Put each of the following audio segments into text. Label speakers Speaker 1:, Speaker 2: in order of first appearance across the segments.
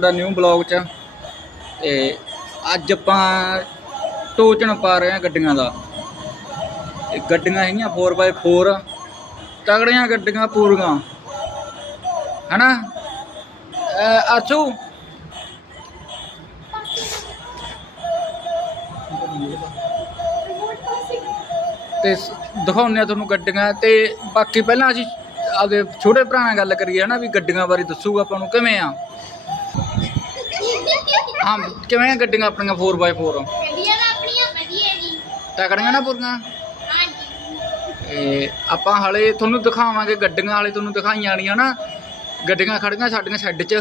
Speaker 1: ਦਾ new blog ਚ। ਤੇ ਅੱਜ ਆਪਾਂ ਟੋਚਣ ਪਾ ਰਹੇ ਹਾਂ ਗੱਡੀਆਂ ਦਾ। ਇਹ ਗੱਡੀਆਂ ਹੈਗੀਆਂ 4x4 ਤਗੜੀਆਂ ਗੱਡੀਆਂ ਪੂਰੀਆਂ। ਹਨਾ? ਅਹ ਅਰਸ਼ੂ? ਤੇ ਦਿਖਾਉਂਦੇ ਆ ਤੁਹਾਨੂੰ ਗੱਡੀਆਂ। ਤੇ ਬਾਕੀ ਪਹਿਲਾਂ ਅਸੀਂ ਆਪਦੇ ਛੋਟੇ ਭਰਾ ਨਾਲ ਗੱਲ ਕਰੀਏ ਹਨਾ, ਵੀ ਗੱਡੀਆਂ ਬਾਰੇ ਦੱਸੂਗਾ ਆਪਾਂ ਨੂੰ ਕਿਵੇਂ ਆ। ਹਾਂ ਕਿਵੇਂ ਆ ਗੱਡੀਆਂ ਆਪਣੀਆਂ 4x4
Speaker 2: ਗੱਡੀਆਂ ਤਾਂ ਆਪਣੀਆਂ ਵਧੀਆ ਜੀ।
Speaker 1: ਤਕੜੀਆਂ ਨਾ ਪੂਰੀਆਂ?
Speaker 2: ਹਾਂਜੀ।
Speaker 1: ਤੇ ਆਪਾਂ ਹਾਲੇ ਤੁਹਾਨੂੰ ਦਿਖਾਵਾਂਗੇ ਗੱਡੀਆਂ ਹਾਲੇ ਤੁਹਾਨੂੰ ਦਿਖਾਈਆਂ ਜਾਣੀਆਂ ਨਾ ਗੱਡੀਆਂ ਖੜੀਆਂ ਸਾਡੀਆਂ ਸ਼ੈੱਡ 'ਚ।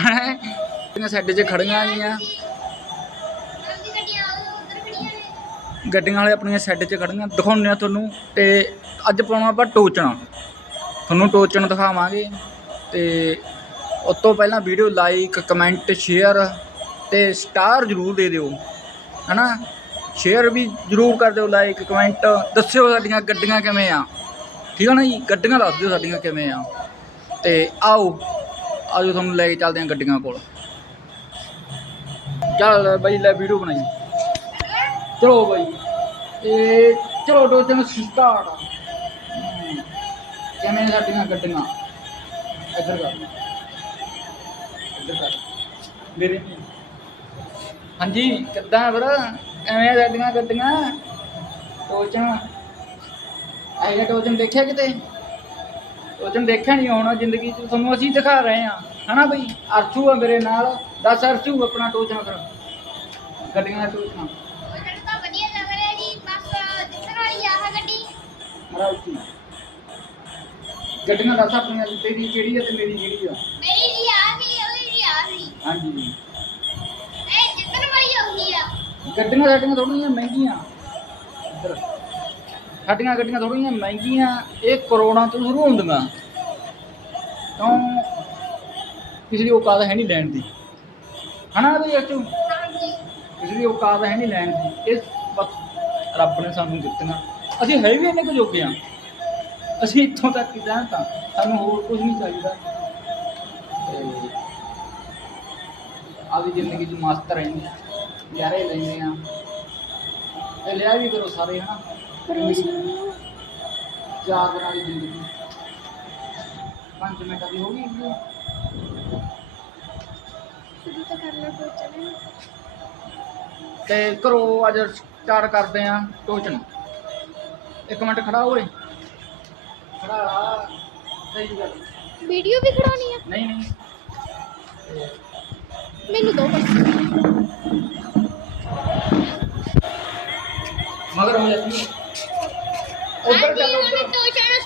Speaker 1: ਹੈਂ? ਗੱਡੀਆਂ ਸ਼ੈੱਡ 'ਚ ਖੜੀਆਂ
Speaker 2: ਨੇ
Speaker 1: ਗੱਡੀਆਂ ਵਾਲੇ ਆਪਣੀਆਂ ਸ਼ੈੱਡ 'ਚ ਖੜੀਆਂ। ਦਿਖਾਉਂਦੇ ਆ ਤੁਹਾਨੂੰ। ਤੇ ਅੱਜ ਪਾਉਣਾ ਆਪਾਂ ਟੋਚਣਾ। ਤੁਹਾਨੂੰ ਟੋਚਣ ਦਿਖਾਵਾਂਗੇ। ਤੇ ਉਸ ਤੋਂ ਪਹਿਲਾਂ ਵੀਡੀਓ ਲਾਈਕ ਕਮੈਂਟ ਸ਼ੇਅਰ ਤੇ ਸਟਾਰ ਜ਼ਰੂਰ ਦੇ ਦਿਓ, ਹਨਾ? ਸ਼ੇਅਰ ਵੀ ਜ਼ਰੂਰ ਕਰ ਦਿਓ ਲਾਈਕ ਕਮੈਂਟ ਦੱਸਿਓ ਸਾਡੀਆਂ ਗੱਡੀਆਂ ਕਿਵੇਂ ਆ। ਠੀਕ ਆ ਨਾ ਜੀ? ਗੱਡੀਆਂ ਦੱਸ ਦਿਓ ਸਾਡੀਆਂ ਕਿਵੇਂ ਆ। ਤੇ ਆਓ, ਆਜੋ ਤੁਹਾਨੂੰ ਲੈ ਕੇ ਚੱਲਦੇ ਹਾਂ ਗੱਡੀਆਂ ਕੋਲ। ਚੱਲ ਬਾਈ, ਲੈ ਵੀਡੀਓ ਬਣਾਈ। ਚਲੋ ਬਾਈ। ਇਹ ਚਲੋ ਟੋਚਨ ਸਟਾਰਟ ਕਿਵੇਂ ਸਾਡੀਆਂ ਗੱਡੀਆਂ? ਇੱਧਰ ਕਰ ਇੱਧਰ ਕਰ। ਮੇਰੇ ਹਾਂਜੀ ਕਿੱਦਾਂ ਵੀਰ ਐਵੇਂ ਆ ਸਾਡੀਆਂ ਗੱਡੀਆਂ। ਟੋਚਨ ਆਇਆ ਟੋਚਨ ਦੇਖਿਆ ਕਿਤੇ? ਟੋਚਨ ਦੇਖਿਆ ਨਹੀਂ ਹੁਣ ਜ਼ਿੰਦਗੀ 'ਚ ਤੁਹਾਨੂੰ ਅਸੀਂ ਦਿਖਾ ਰਹੇ ਹਾਂ। ਹਨਾ ਬਈ? ਅਰਸ਼ੂ ਆ ਮੇਰੇ ਨਾਲ। ਦੱਸ ਅਰਸ਼ੂ ਆਪਣਾ ਟੋਚਨ ਫਿਰ। ਗੱਡੀਆਂ ਦਾ ਟੋਚਨ
Speaker 2: ਉਧਰ ਤਾਂ ਵਧੀਆ ਲੱਗ ਰਿਹਾ ਜੀ ਬਸ ਦਿਖਣ ਵਾਲੀ ਆਹ ਗੱਡੀ।
Speaker 1: ਮਰਾਉਤੀ ਗੱਡੀਆਂ ਦੱਸ ਆਪਣੀਆਂ ਤੇਰੀ ਕਿਹੜੀ ਹੈ ਤੇ ਮੇਰੀ ਕਿਹੜੀ ਆ? ਹਾਂਜੀ।
Speaker 2: ਇਹ ਜਿੱਤਣ ਵਾਲੀ ਉਹੀ ਆ।
Speaker 1: ਗੱਡੀਆਂ ਸਾਡੀਆਂ ਥੋੜੀਆਂ ਮਹਿੰਗੀਆਂ। ਇੱਧਰ। ਸਾਡੀਆਂ ਗੱਡੀਆਂ ਥੋੜੀਆਂ ਮਹਿੰਗੀਆਂ ਇਹ ਕਰੋੜਾਂ ਤੋਂ ਸ਼ੁਰੂ ਹੁੰਦੀਆਂ। ਕਿਉਂ? ਕਿਸੇ ਦੀ ਔਕਾਤ ਹੈ ਨਹੀਂ ਲੈਣ ਦੀ। ਹਨਾ ਬਈ ਅਚੂ ਕਿਸੇ ਦੀ ਔਕਾਤ ਹੈ ਨਹੀਂ ਲੈਣ ਦੀ। ਇਹ ਬਸ ਰੱਬ ਨੇ ਸਾਨੂੰ ਦਿੱਤੀਆਂ। ਅਸੀਂ ਹੈ ਵੀ ਇੰਨੇ ਕੁ ਜੋਗੇ ਆ। ਅਸੀਂ ਇੱਥੋਂ ਤੱਕ ਹੀ ਤਾਂ ਸਾਨੂੰ ਹੋਰ ਕੁਝ ਨਹੀਂ ਚਾਹੀਦਾ। ਆਪਦੀ ਜ਼ਿੰਦਗੀ 'ਚ ਮਸਤ ਰਹਿੰਦੇ ਆ ਯਾਰੇ ਲੈਂਦੇ ਆ ਤੇ ਲਿਆ ਵੀ ਕਰੋ ਸਾਰੇ ਹਨਾ? ਚਾਰ ਦਿਨਾਂ ਦੀ ਜ਼ਿੰਦਗੀ। ਪੰਜ ਮਿੰਟਾਂ ਦੀ ਹੋ ਗਈ
Speaker 2: ਸ਼ੁਰੂ ਤਾਂ ਕਰਨਾ ਪਹੁੰਚਣਾ
Speaker 1: ਤੇ ਕਰੋ ਅੱਜ ਸਟਾਰਟ ਕਰਦੇ ਆ ਟੋਚਨ ਇੱਕ ਮਿੰਟ ਖੜਾ ਹੋਏ ਖੜਾ ਸਹੀ ਗੱਲ।
Speaker 2: ਵੀਡੀਓ ਵੀ ਖੜਾਉਣੀ ਆ?
Speaker 1: ਨਹੀਂ ਨਹੀਂ।
Speaker 2: ਮੈਨੂੰ ਦੋ ਬਸ
Speaker 1: ਮਗਰ ਹੋ ਜਾਂਦੀ ਉਧਰ ਚੱਲੋ ਉੱਧਰ।
Speaker 2: ਟੋਚਣ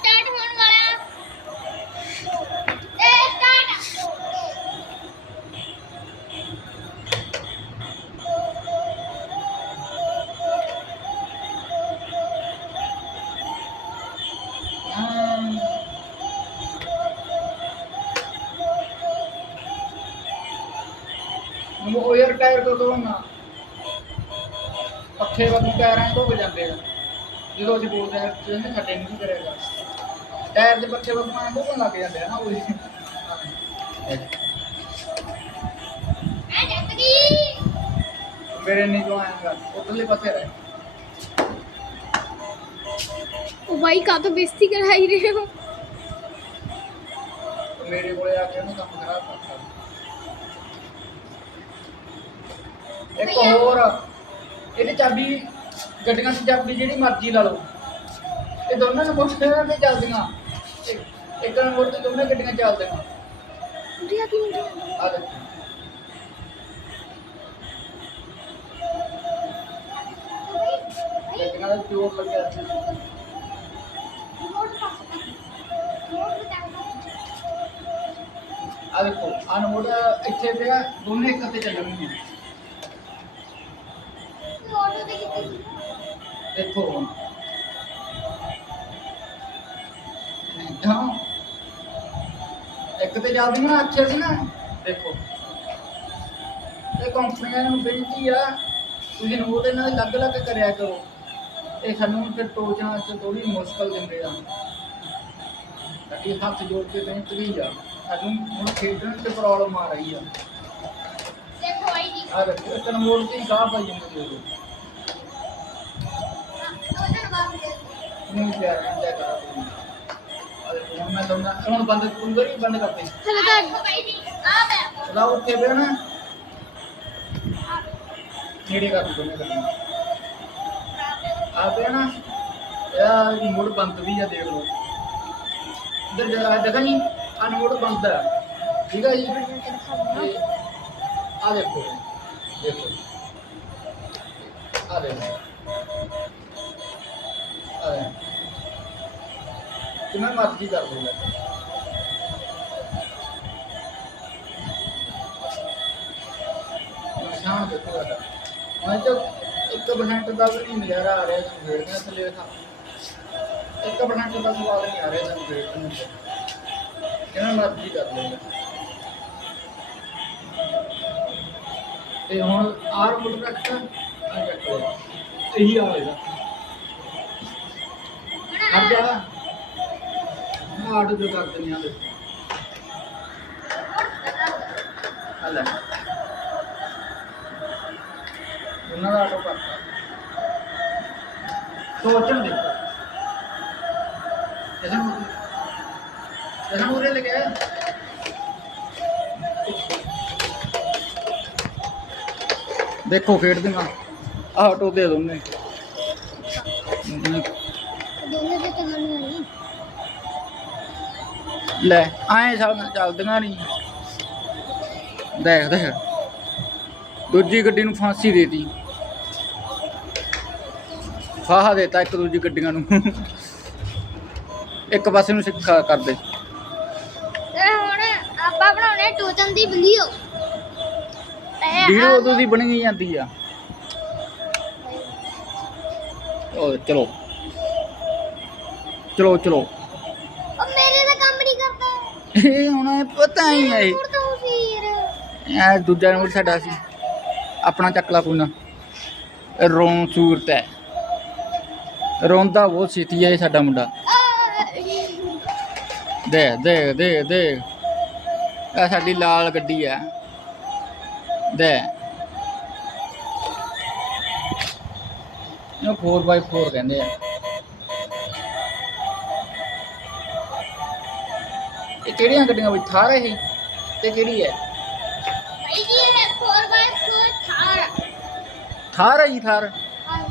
Speaker 1: ਅਸੀਂ ਬੋਲਦੇ ਆ ਕਿ ਇਹਨੇ ਖੱਡੇ ਨਹੀਂ ਕਰੇਗਾ ਟਾਇਰ ਦੇ ਵਾਂਗੂ ਐਂ ਤੋਂ ਲੱਗ ਜਾਂਦੇ ਆ ਨਾ ਉਹ ਮੇਰੇ ਨਹੀਂ ਜੋ ਆਏਗਾ ਉਧਰਲੇ ਪਾਸੇ ਰਹਿ।
Speaker 2: ਉਹ ਬਾਈ ਕਾ ਤੋਂ ਬੇਇੱਜ਼ਤੀ ਕਰਾਈ ਰਹੇ ਹੋ?
Speaker 1: ਮੇਰੇ ਕੋਲੇ ਆ ਕੇ ਉਹਨੂੰ ਕੰਮ ਖਰਾਬ ਕਰਤਾ ਇੱਕ ਹੋਰ ਇਹਦੀ ਚਾਬੀ ਗੱਡੀਆਂ ਦੀ ਚਾਬੀ ਜਿਹੜੀ ਮਰਜ਼ੀ ਲਾ ਲਓ। ਇਹ ਦੋਨਾਂ ਨੂੰ ਮੋਟਰਸਾਈਕਲਾਂ ਤੇ ਚੱਲਦੀਆਂ। ਇੱਕ- ਇੱਕ ਨੰਬਰ ਤੇ ਦੋਨੇ ਗੱਡੀਆਂ ਚੱਲਦੀਆਂ।
Speaker 2: ਉਰੀਆ ਕੀ ਉਰੀਆ
Speaker 1: ਆ ਦੇਖੋ। ਗੱਡੀਆਂ ਦਾ ਜੋਰ ਲੱਗਿਆ। ਆ ਦੇਖੋ ਆ ਨੰਬਰ ਇੱਥੇ ਪਿਆ ਦੋਨੇ ਇੱਕ ਤੇ ਚੱਲਣਗੀਆਂ ਦੇਖੋ। ਹਾਂ ਇੱਕ ਤੇ ਚੱਲਦੀਆਂ ਨਾ ਅੱਛੇ ਸੀ ਨਾ। ਦੇਖੋ। ਇਹ ਕੰਪਨੀਆਂ ਨੂੰ ਬੇਨਤੀ ਆ ਤੁਸੀਂ ਨੋਟ ਇਹਨਾਂ ਦੇ ਅਲੱਗ ਅਲੱਗ ਕਰਿਆ ਕਰੋ। ਇਹ ਸਾਨੂੰ ਫਿਰ ਟੋਜਾਂ ਚ ਥੋੜੀ ਮੁਸ਼ਕਲ ਦਿੰਦੇ ਆ। ਕਿ ਹੱਥ ਜੋੜ ਕੇ ਬੇਨਤੀ ਆ। ਸਾਨੂੰ ਹੁਣ ਖੇਡਣ ਤੇ ਪ੍ਰੋਬਲਮ ਆ ਰਹੀ ਆ।
Speaker 2: ਦੇਖੋ ਬਾਈ ਜੀ।
Speaker 1: ਆ ਦੇਖੋ ਇੱਕ ਮੋੜ ਤੇ ਗਾਹ ਪਾਈ ਜਾਂਦੇ ਨੇ। ਨਹੀਂ ਪਿਆਰ ਨਾਲ ਜਾ ਕਰਾ ਅਰੇ ਹੁਣ ਮੈਂ ਲਾਉਣਾ ਹੁਣ ਬੰਦ ਕਰੂੰਗਾ ਹੀ ਬੰਦ ਕਰਤੇ
Speaker 2: ਚਲੋ ਤਾਂ ਦੇਖੋ ਬਾਈ ਜੀ ਆ ਮੈਂ
Speaker 1: ਲਾ ਉੱਥੇ ਪਿਆ ਨਾ। ਨੇੜੇ ਕਰ ਦੋ ਨੇ ਆ ਪਿਆ ਨਾ ਇਹ ਮੋੜ ਬੰਦ ਵੀ ਆ ਦੇਖ ਲਓ। ਇੱਧਰ ਜਰਾ ਦੇਖਾ ਜੀ ਆ ਮੋੜ ਬੰਦ ਆ। ਠੀਕ ਆ ਜੀ? ਤੇ ਆ ਦੇਖੋ ਦੇਖੋ। ਆ ਦੇਖੋ। ਕਿਵੇਂ ਮਰਜ਼ੀ ਕਰ ਲੂਗਾ ਨੁਕਸਾਨ ਦੇਖੋ ਤੁਹਾਡਾ ਮੈਂ ਤਾਂ 1% ਦਾ ਵੀ ਨਹੀਂ ਨਜ਼ਾਰਾ ਆ ਰਿਹਾ ਤੁਹਾਨੂੰ ਵੇਖਣਾ ਥੱਲੇ ਵੇਖਾ 1% ਦਾ ਸਵਾਲ ਨਹੀਂ ਆ ਰਿਹਾ ਤੁਹਾਨੂੰ ਵੇਖਣ ਨੂੰ ਕਿਵੇਂ ਮਰਜ਼ੀ ਕਰ ਲੂਗਾ ਤੇ ਹੁਣ ਆਰ ਮੁੱਢ ਰੱਖਤਾ ਆ ਚੱਕੋ ਇਹੀ ਆਵੇਗਾ ਹਟ ਜਾ। ਆਟੋ ਜੋ ਕਰ ਦਿੰਦੇ ਆ ਦੇਖੋ ਉਹਨਾਂ ਦਾ ਆਟੋ ਕਰਤਾ ਸੋਚਣ ਦੇਖੋ। ਜਸ਼ਨ ਜਸ਼ਨ ਉਰੇ ਲੈ ਦੇਖੋ ਖੇਡ ਦਿੰਗਾ ਆਟੋ ਦੇ ਦੋਨੇ ਲੈ ਆਏ ਸਾਲ ਚੱਲਦੀਆਂ ਨਹੀਂ। ਦੇਖ ਦੇਖ। ਦੂਜੀ ਗੱਡੀ ਨੂੰ ਫਾਂਸੀ ਦੇਤੀ। ਫਾਹਾ ਦੇਤਾ ਇੱਕ ਦੂਜੀ ਗੱਡੀਆਂ ਨੂੰ। ਇੱਕ ਪਾਸੇ ਨੂੰ ਸਿੱਖਾ ਕਰਦੇ
Speaker 2: ਤੇ ਹੁਣ ਆਪਾਂ ਬਣਾਉਣੇ ਟੋਚਨ ਦੀ ਵੀਡੀਓ
Speaker 1: ਵੀਡੀਓ ਉਦੋਂ ਦੀ ਬਣੀ ਜਾਂਦੀ ਆ। ਉਹ ਚਲੋ। ਚਲੋ ਚਲੋ। ਇਹ ਹੁਣ ਪਤਾ ਹੀ ਹੈ
Speaker 2: ਤੋਂ
Speaker 1: ਇਹ ਦੂਜਾ ਨੰਬਰ ਸਾਡਾ ਸੀ। ਆਪਣਾ ਚੱਕ ਲਾ ਕੋਈ ਨਾ ਇਹ ਰੋਂ ਸੂਰਤ ਹੈ। ਰੋਂਦਾ ਬਹੁਤ ਛੇਤੀ ਹੈ ਇਹ ਸਾਡਾ ਮੁੰਡਾ। ਦੇ ਦੇ ਦੇ ਦੇ। ਇਹ ਸਾਡੀ ਲਾਲ ਗੱਡੀ ਹੈ। ਦੇ। ਇਹ 4x4 ਕਹਿੰਦੇ ਆ। ਇਹ ਕਿਹੜੀਆਂ ਗੱਡੀਆਂ ਵਿੱਚ ਥਾਰ ਹੈ ਤੇ ਕਿਹੜੀ ਹੈ?
Speaker 2: ਭਾਈ ਜੀ ਇਹ 4x4 ਥਾਰ।
Speaker 1: ਥਾਰ ਹੈ ਜੀ ਥਾਰ?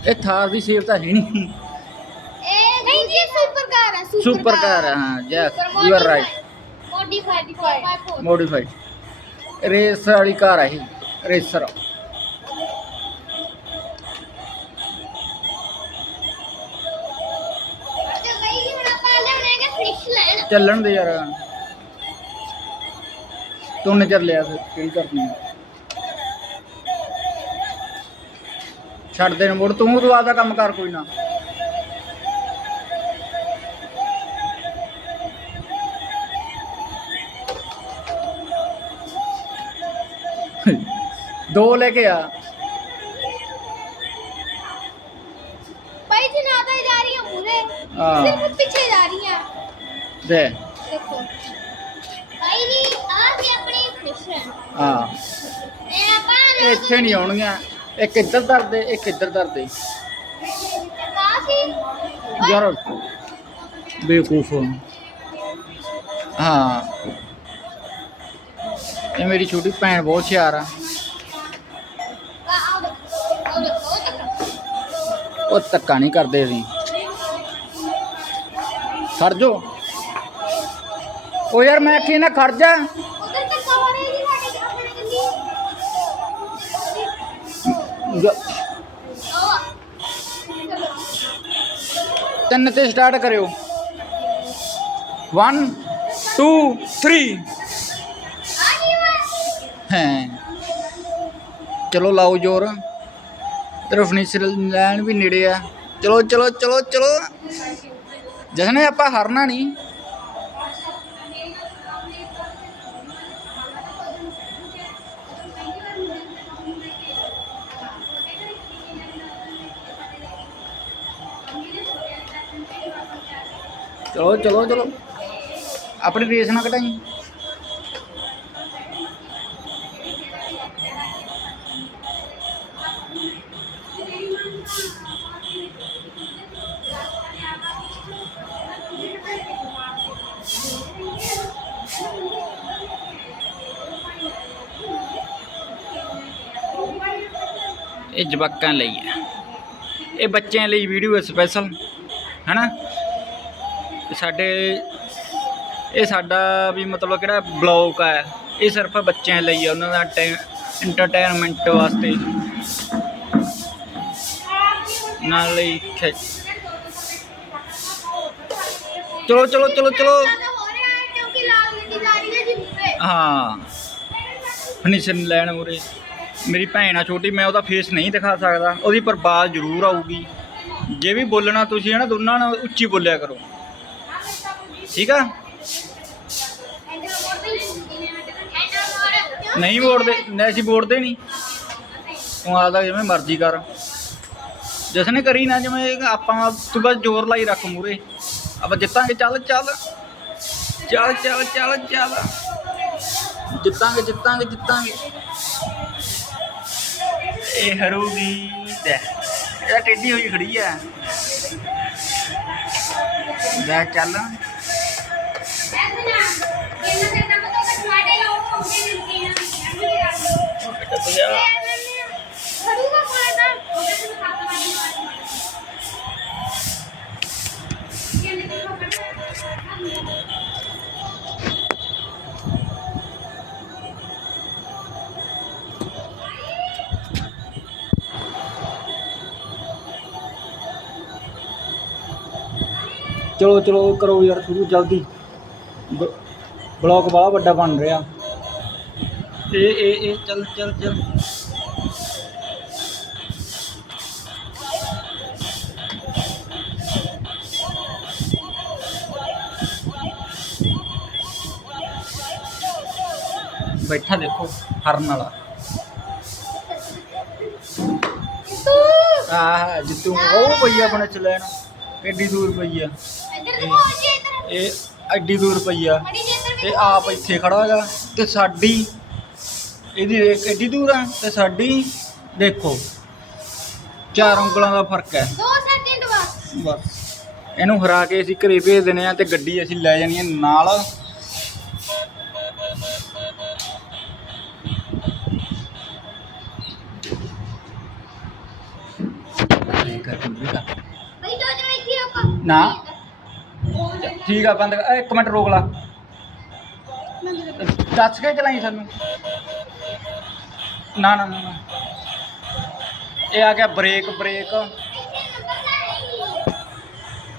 Speaker 1: ਇਹ ਥਾਰ ਦੀ ਸ਼ੇਪ ਤਾਂ ਹੈ ਨਹੀਂ।
Speaker 2: ਇਹ ਨਹੀਂ ਜੀ ਸੁਪਰ ਕਾਰ ਹੈ
Speaker 1: ਸੁਪਰ ਕਾਰ ਹੈ ਹਾਂ yes you are right
Speaker 2: modified 4x4
Speaker 1: modified race ਵਾਲੀ ਕਾਰ ਹੈ ਰੇਸਰ ਚੱਲਣ ਦੇ ਯਾਰ। ਤੂੰ ਨਜ਼ਰ ਲਿਆ ਫਿਰ ਕਿਹੜੀ ਕਰਨੀ ਹੈ ਛੱਡ ਦੇ ਮੁੜ ਤੂੰ ਤੂੰ ਆਪਦਾ ਕੰਮ ਕਰ ਕੋਈ ਨਾ ਦੋ ਲੈ ਕੇ ਆ
Speaker 2: ਭਾਈ ਜੀ ਨਾ ਤਾਂ ਜਾ ਰਹੀ ਹੈ ਮੂਰੇ
Speaker 1: ਹਾਂ।
Speaker 2: ਸਿਰਫ ਪਿੱਛੇ ਜਾ ਰਹੀ ਹੈ। ਇਹ
Speaker 1: ਇੱਥੇ ਨਹੀਂ ਆਉਣਗੀਆਂ ਇੱਕ ਇੱਧਰ ਧਰਦੇ ਇੱਕ ਇੱਧਰ ਧਰਦੇ
Speaker 2: ਸੀ
Speaker 1: ਯਾਰ ਬੇਵਕੂਫ ਹਾਂ। ਇਹ ਮੇਰੀ ਛੋਟੀ ਭੈਣ ਬਹੁਤ ਹੁਸ਼ਿਆਰ ਆ।
Speaker 2: ਉਹ
Speaker 1: ਧੱਕਾ ਨਹੀਂ ਕਰਦੇ ਅਸੀਂ। ਖੜ ਜੋ ਉਹ ਯਾਰ ਮੈਂ ਆਖੀ ਨਾ ਖੜ ਜਾ। ਤਿੰਨ ਤੇ ਸਟਾਰਟ ਕਰਿਓ। 1 2 3
Speaker 2: ਆ
Speaker 1: ਚਲੋ ਲਾਓ ਜ਼ੋਰ। ਤੇਰਾ ਫਰਨੀਚਰ ਲੈਣ ਵੀ ਨੇੜੇ ਆ। ਚਲੋ ਚਲੋ ਚਲੋ ਚਲੋ। ਜਸਨੇ, ਆਪਾਂ ਹਾਰਨਾ ਨਹੀਂ। चलो चलो चलो। अपनी रेस ना कटाई। जवाकों लिए बच्चों वीडियो है स्पैशल, है ना? ਸਾਡੇ ਇਹ ਸਾਡਾ ਵੀ ਮਤਲਬ ਕਿਹੜਾ ਬਲੌਗ ਹੈ ਇਹ ਸਿਰਫ ਬੱਚਿਆਂ ਲਈ ਹੈ ਉਹਨਾਂ ਦਾ ਐਂਟਰਟੇਨਮੈਂਟ ਵਾਸਤੇ। ਨਾਲ ਲਈ ਚਲੋ ਚਲੋ ਚਲੋ ਚਲੋ।
Speaker 2: ਜ਼ਿਆਦਾ ਹੋ। ਰਿਹਾ ਹਾਂ
Speaker 1: ਫਰਨੀਚਰ ਲੈਣ ਉਰੇ ਮੇਰੀ ਭੈਣ ਆ ਛੋਟੀ, ਮੈਂ ਉਹਦਾ ਫੇਸ ਨਹੀਂ ਦਿਖਾ ਸਕਦਾ। ਉਹਦੀ ਪਰ ਬਾਤ ਜ਼ਰੂਰ ਆਊਗੀ। ਜੇ ਵੀ ਬੋਲਣਾ ਤੁਸੀਂ ਹੈ ਨਾ, ਦੋਨਾਂ ਨਾਲ ਉੱਚੀ ਬੋਲਿਆ ਕਰੋ। ਠੀਕ ਆ? ਨਹੀਂ ਬੋਲਦੇ ਨਹੀਂ, ਅਸੀਂ ਬੋਲਦੇ ਨਹੀਂ। ਤੂੰ ਆਦਾ ਜਿਵੇਂ ਮਰਜ਼ੀ ਕਰ। ਜਸਨੇ ਕਰੀ ਨਾ, ਜਿਵੇਂ ਆਪਾਂ ਤੂੰ ਬਸ ਜ਼ੋਰ ਲਾਈ ਰੱਖ ਮੂਰੇ ਆਪਾਂ ਜਿੱਤਾਂਗੇ, ਚੱਲ ਚੱਲ। ਚੱਲ ਚੱਲ ਚੱਲ ਚੱਲ। ਜਿੱਤਾਂਗੇ ਜਿੱਤਾਂਗੇ ਜਿੱਤਾਂਗੇ। ਇਹ ਹਰੂਗੀ ਤੇ। ਇਹ ਟੇਢੀ ਹੋਈ ਖੜੀ ਆ। ਲੈ ਚੱਲ। ਟੱਪ ਗਿਆ ਚਲੋ ਚਲੋ ਕਰੋ ਯਾਰ ਸ਼ੁਰੂ ਜਲਦੀ ਬ- ਬਲੌਕ ਬੜਾ ਵੱਡਾ ਬਣ ਰਿਹਾ ਇਹ ਇਹ ਇਹ ਚੱਲ ਚੱਲ ਚੱਲ। ਬੈਠਾ ਦੇਖੋ ਹਰਨ ਵਾਲਾ। ਆਹ ਜਿੱਤੂ। ਉਹ ਪਈ ਆ ਆਪਣੇ ਚਲੈਣ ਕਿੱਡੀ ਦੂਰ ਪਈ ਆ। ਇਹ ਐਡੀ ਦੂਰ ਪਈ ਆ। ਇਹ ਆਪ ਇੱਥੇ ਖੜਾ ਹੈਗਾ। ਤੇ ਸਾਡੀ ਇਹਦੀ ਰੇਖ ਐਡੀ ਦੂਰ ਆ ਤੇ ਸਾਡੀ ਦੇਖੋ ਚਾਰ ਉਂਗਲਾਂ ਦਾ ਫ਼ਰਕ ਹੈ।
Speaker 2: 2 ਸੈਕਿੰਡ ਬਸ।
Speaker 1: ਬਸ। ਇਹਨੂੰ ਹਰਾ ਕੇ ਅਸੀਂ ਘਰੇ ਭੇਜ ਦਿੰਦੇ ਆ ਤੇ ਗੱਡੀ ਅਸੀਂ ਲੈ ਜਾਣੀ ਹੈ ਨਾਲ। ਨਾ। ਠੀਕ ਆ ਬੰਦ ਇੱਕ ਮਿੰਟ ਰੋਕ ਲਾ। ਦੱਸ ਕੇ ਚਲਾਈ ਸਾਨੂੰ। ਨਾ ਨਾ ਨਾ ਨਾ। ਇਹ ਆ ਗਿਆ ਬ੍ਰੇਕ ਬ੍ਰੇਕ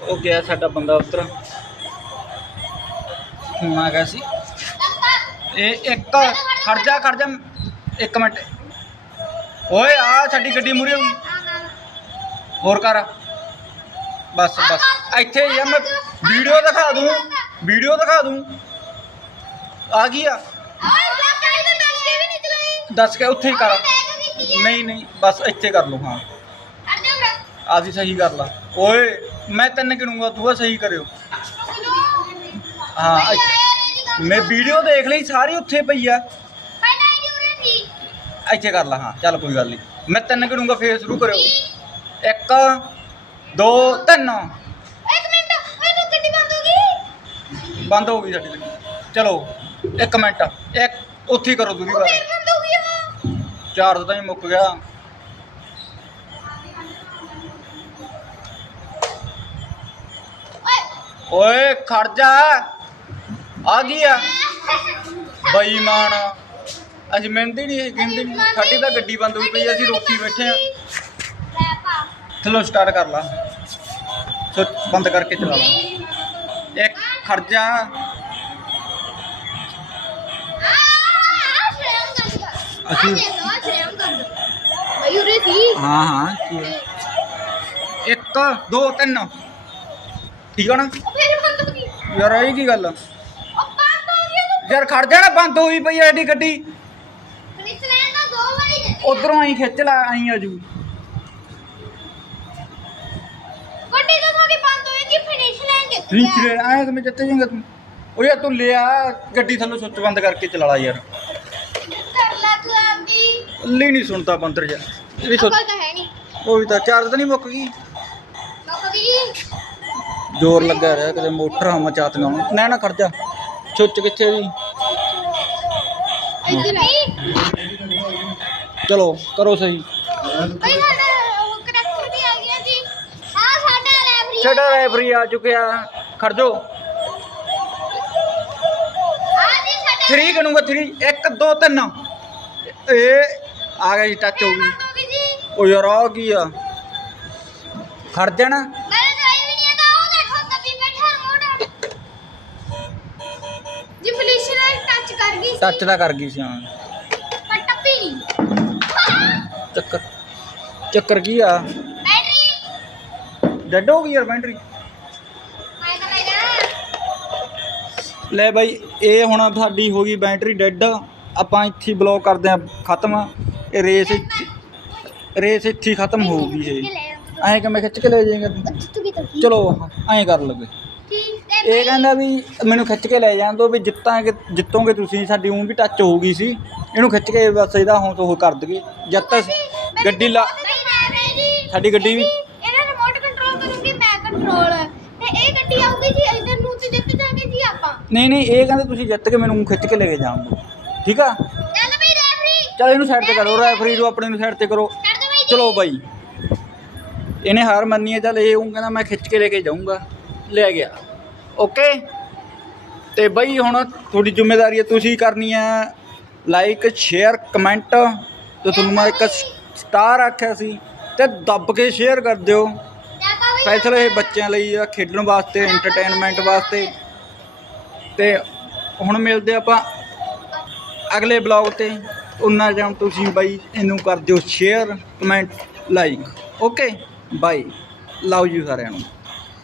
Speaker 1: ਉਹ ਗਿਆ ਸਾਡਾ ਬੰਦਾ ਉੱਤਰ। ਹੁਣ ਆ ਗਿਆ ਸੀ। ਇਹ ਇੱਕ, ਖੜ ਜਾ ਖੜ ਜਾ। ਇੱਕ ਮਿੰਟ। ਓਏ, ਆ ਸਾਡੀ ਗੱਡੀ ਮੂਰੇ ਹੋਰ ਕਰ। ਬਸ ਬਸ। ਇੱਥੇ ਹੀ ਆ, ਮੈਂ ਵੀਡੀਓ ਦਿਖਾ ਦੂੰ। ਵੀਡੀਓ ਦਿਖਾ ਦੂੰ। ਆ ਗਈ ਆ। ਦੱਸ ਕੇ ਉੱਥੇ ਹੀ ਕਰ। ਨਹੀਂ ਨਹੀਂ ਬਸ ਇੱਥੇ ਕਰ ਲਓ ਹਾਂ। ਆਦੀ ਸਹੀ ਕਰ ਲਾ ਓਏ ਮੈਂ ਤੈਨੂੰ ਗਿਣੂੰਗਾ ਤੂੰ ਆ ਸਹੀ ਕਰਿਓ। ਹਾਂ ਇੱਥੇ। ਮੈਂ ਵੀਡੀਓ ਦੇਖ ਲਈ ਸਾਰੀ ਉੱਥੇ ਪਈ ਆ। ਇੱਥੇ ਕਰ ਲਾ ਹਾਂ ਚੱਲ ਕੋਈ ਗੱਲ ਨਹੀਂ। ਮੈਂ ਤਿੰਨ ਗਿਣੂੰਗਾ ਫੇਰ ਸ਼ੁਰੂ ਕਰਿਓ। ਇੱਕ ਦੋ ਤਿੰਨ। ਬੰਦ ਹੋ ਗਈ? ਸਾਡੀ ਚਲੋ ਇੱਕ ਮਿੰਟ। ਇੱਕ ਉੱਥੇ ਹੀ ਕਰੋ ਦੂਰੀ ਵਾਰ ਚਾਰ ਤਾਂ ਹੀ ਮੁੱਕ ਗਿਆ ਓਏ ਖੜ ਜਾ ਆ ਗਈ ਆ ਬੇਈਮਾਨ ਅਸੀਂ ਮਿਹਨਤੀ ਨਹੀਂ ਗਿਣਦੀ ਨਹੀਂ ਸਾਡੀ ਤਾਂ ਗੱਡੀ ਬੰਦ ਹੋਈ ਪਈ ਆ, ਅਸੀਂ ਰੋਕੀ ਬੈਠੇ ਆ ਚਲੋ ਸਟਾਰਟ ਕਰ ਲਾ ਸੋ ਬੰਦ ਕਰਕੇ ਚਲਾ ਲਾ ਇੱਕ ਖੜ ਜਾ ਅਸੀਂ-
Speaker 2: ਮਯੂਰੇ ਸੀ।
Speaker 1: ਹਾਂ ਹਾਂ ਕੀ ਹੋਇਆ? ਇੱਕ ਦੋ ਤਿੰਨ। ਠੀਕ ਆ ਨਾ?
Speaker 2: ਉਹ ਫਿਰ ਬੰਦ ਹੋ ਗਈ।
Speaker 1: ਯਾਰ ਇਹ ਕੀ ਗੱਲ ਆ?
Speaker 2: ਉਹ ਬੰਦ ਹੋ ਗਈ ਉਹ
Speaker 1: ਯਾਰ ਖੜ ਜਾ ਨਾ ਬੰਦ ਹੋਈ ਪਈ ਐ ਐਡੀ ਗੱਡੀ।
Speaker 2: ਪੁਲਿਸ ਲੈਣ ਦਾ ਦੋ ਵਾਰੀ ਦਿੱਤੀ
Speaker 1: ਉਧਰੋਂ ਆਈ ਖਿੱਚ ਲਾ ਆਈ ਆਜੂ
Speaker 2: ਗੱਡੀ ਤਾਂ ਤੁਹਾਡੀ ਬੰਦ ਹੋਏਗੀ ਫਿਨਿਸ਼ ਲੈਣ ਦਿੱਤੀ
Speaker 1: ਰੀਚ ਰੇ ਆਇਆ ਕਿ ਮੈਂ ਜਿੱਤੇ ਜਾਊਂਗਾ ਤੂੰ। ਉਹ ਯਾਰ ਤੂੰ ਲਿਆ ਗੱਡੀ ਥੱਲੋਂ ਸੁੱਚ ਬੰਦ ਕਰਕੇ ਚਲਾ ਲਾ ਯਾਰ।
Speaker 2: ਕਰ ਲੈ ਤੂੰ ਆਪਦੀ
Speaker 1: ਲਈ ਨਹੀਂ ਸੁਣਦਾ ਬੰਦਰ ਯਾਰ
Speaker 2: ਅਕਲ ਤਾਂ ਹੈ ਨਹੀਂ
Speaker 1: ਉਹ ਵੀ ਤਾਂ ਚਾਰਜ ਤਾਂ ਨਹੀਂ ਮੁੱਕ ਗਈ।
Speaker 2: ਮੁੱਕ ਗਈ
Speaker 1: ਜ਼ੋਰ ਲੱਗਾ ਰਿਹਾ ਕਦੇ ਮੋਟਰਾਂ ਮਚਾਤੀਆਂ ਨਾ ਨਾ ਖੜ ਜਾ। ਸੁੱਚ ਕਿੱਥੇ ਦੀ
Speaker 2: ਇੱਧਰ ਨਹੀਂ
Speaker 1: ਚਲੋ ਕਰੋ ਸਹੀ।
Speaker 2: ਬਈ ਸਾਡਾ ਉਹ ਕਰੈਕਟਰ ਵੀ ਆ ਗਿਆ ਜੀ। ਆ ਸਾਡਾ ਰੈਫਰੀ
Speaker 1: ਸਾਡਾ ਰੈਫਰੀ ਆ ਚੁੱਕਿਆ। ਖੜ ਜਾਓ।
Speaker 2: ਆ ਜੀ ਸਾਡਾ
Speaker 1: 3 ਗਣੂਗਾ 3 1 2 3 ਇਹ ਆ ਗਿਆ ਜੀ ਟੱਚ ਹੋ ਗਈ। ਉਹ ਯਾਰ ਆ ਕੀ ਆ? ਖੜ ਜਾਣਾ
Speaker 2: ਮੇਰੇ ਤਾਂ ਇਹ ਵੀ ਨਹੀਂ ਆਉਂਦਾ ਉਹ ਦੇਖੋ ਤੱਬੀ ਬੈਠਾ ਮੋੜ ਜੀ ਪੁਲਿਸ ਨੇ ਟੱਚ ਕਰ ਗਈ ਸੀ।
Speaker 1: ਟੱਚ ਦਾ ਕਰ ਗਈ ਸੀ ਹਾਂ।
Speaker 2: ਪਰ ਟੱਪੀ ਨਹੀਂ।
Speaker 1: ਚੱਕਰ ਚੱਕਰ ਕੀ ਆ?
Speaker 2: ਬੈਟਰੀ।
Speaker 1: ਡੈਡ ਹੋ ਗਈ ਯਾਰ ਬੈਟਰੀ।
Speaker 2: ਤਾਂ ਲੈ
Speaker 1: ਬਾਈ ਇਹ ਹੁਣ ਸਾਡੀ ਹੋ ਗਈ ਬੈਟਰੀ ਡੈਡ। ਆਪਾਂ ਇੱਥੇ ਬਲੌਕ ਕਰਦੇ ਆ ਖਤਮ। ਇਹ ਰੇਸ ਇੱਥੇ- ਰੇਸ ਇੱਥੇ ਹੀ ਖਤਮ ਹੋ ਗਈ ਇਹ ਐਂ ਕਿ ਮੈਂ ਖਿੱਚ ਕੇ ਲੈ ਜਾਏਗਾ ਤੂੰ?
Speaker 2: ਤੂੰ
Speaker 1: ਚਲੋ ਐਂ ਕਰ ਲਵੇ। ਇਹ ਕਹਿੰਦਾ ਵੀ ਮੈਨੂੰ ਖਿੱਚ ਕੇ ਲੈ ਜਾਣ ਦੋ ਵੀ ਜਿੱਤਾਂਗੇ ਜਿੱਤੋਗੇ ਤੁਸੀਂ ਸਾਡੀ ਉਂ ਵੀ ਟੱਚ ਹੋ ਗਈ ਸੀ। ਇਹਨੂੰ ਖਿੱਚ ਕੇ ਬਸ ਇਹਦਾ ਹੁਣ ਉਹ ਕਰ ਦਗੇ ਜਦ ਤੱਕ ਗੱਡੀ ਲਾ ਸਾਡੀ ਗੱਡੀ ਵੀ
Speaker 2: ਇਹਦਾ ਰਿਮੋਟ ਕੰਟਰੋਲ ਕਰੂੰਗੀ ਮੈਂ ਕੰਟਰੋਲ ਤੇ ਇਹ ਗੱਡੀ ਆਊਗੀ ਜੀ ਇਧਰ ਨੂੰ ਤੇ ਜਿੱਤ ਜਾਗੇ ਜੀ ਆਪਾਂ।
Speaker 1: ਨਹੀਂ ਨਹੀਂ ਇਹ ਕਹਿੰਦੇ ਤੁਸੀਂ ਜਿੱਤ ਕੇ ਮੈਨੂੰ ਖਿੱਚ ਕੇ ਲੈ ਕੇ ਜਾਓਗੇ ਠੀਕ ਆ?
Speaker 2: ਚੱਲ ਬਈ ਰੈਫਰੀ
Speaker 1: ਚਲ ਇਹਨੂੰ ਸਾਈਡ ਤੇ ਕਰੋ ਰੈਫਰੀ ਨੂੰ ਆਪਣੇ ਨੂੰ ਸਾਈਡ ਤੇ ਕਰੋ।
Speaker 2: ਦੋ
Speaker 1: ਚਲੋ ਬਾਈ। ਇਹਨੇ ਹਾਰ ਮੰਨੀ ਹੈ, ਚਲ ਇਹ ਉਹ ਕਹਿੰਦਾ ਮੈਂ ਖਿੱਚ ਕੇ ਲੈ ਕੇ ਜਾਊਂਗਾ। ਲੈ ਗਿਆ। ਓਕੇ? ਤੇ ਬਾਈ ਹੁਣ ਤੁਹਾਡੀ ਜ਼ਿੰਮੇਵਾਰੀ ਹੈ, ਤੁਸੀਂ ਕਰਨੀ ਹੈ ਲਾਈਕ ਸ਼ੇਅਰ ਕਮੈਂਟ ਤੇ ਤੁਹਾਨੂੰ ਮੈਂ ਇੱਕ ਸਟਾਰ ਆਖਿਆ ਸੀ, ਤੇ ਦੱਬ ਕੇ ਸ਼ੇਅਰ ਕਰ ਦਿਓ। ਸਪੈਸ਼ਲ ਇਹ ਬੱਚਿਆਂ ਲਈ ਆ, ਖੇਡਣ ਵਾਸਤੇ ਐਂਟਰਟੇਨਮੈਂਟ ਵਾਸਤੇ। ਤੇ ਹੁਣ ਮਿਲਦੇ ਆਪਾਂ ਅਗਲੇ ਬਲੌਗ ਤੇ। ਉਹਨਾਂ ਜਾਂ ਤੁਸੀਂ ਬਾਈ ਇਹਨੂੰ ਕਰ ਦਿਓ share comment like okay bye love you ਸਾਰਿਆਂ ਨੂੰ।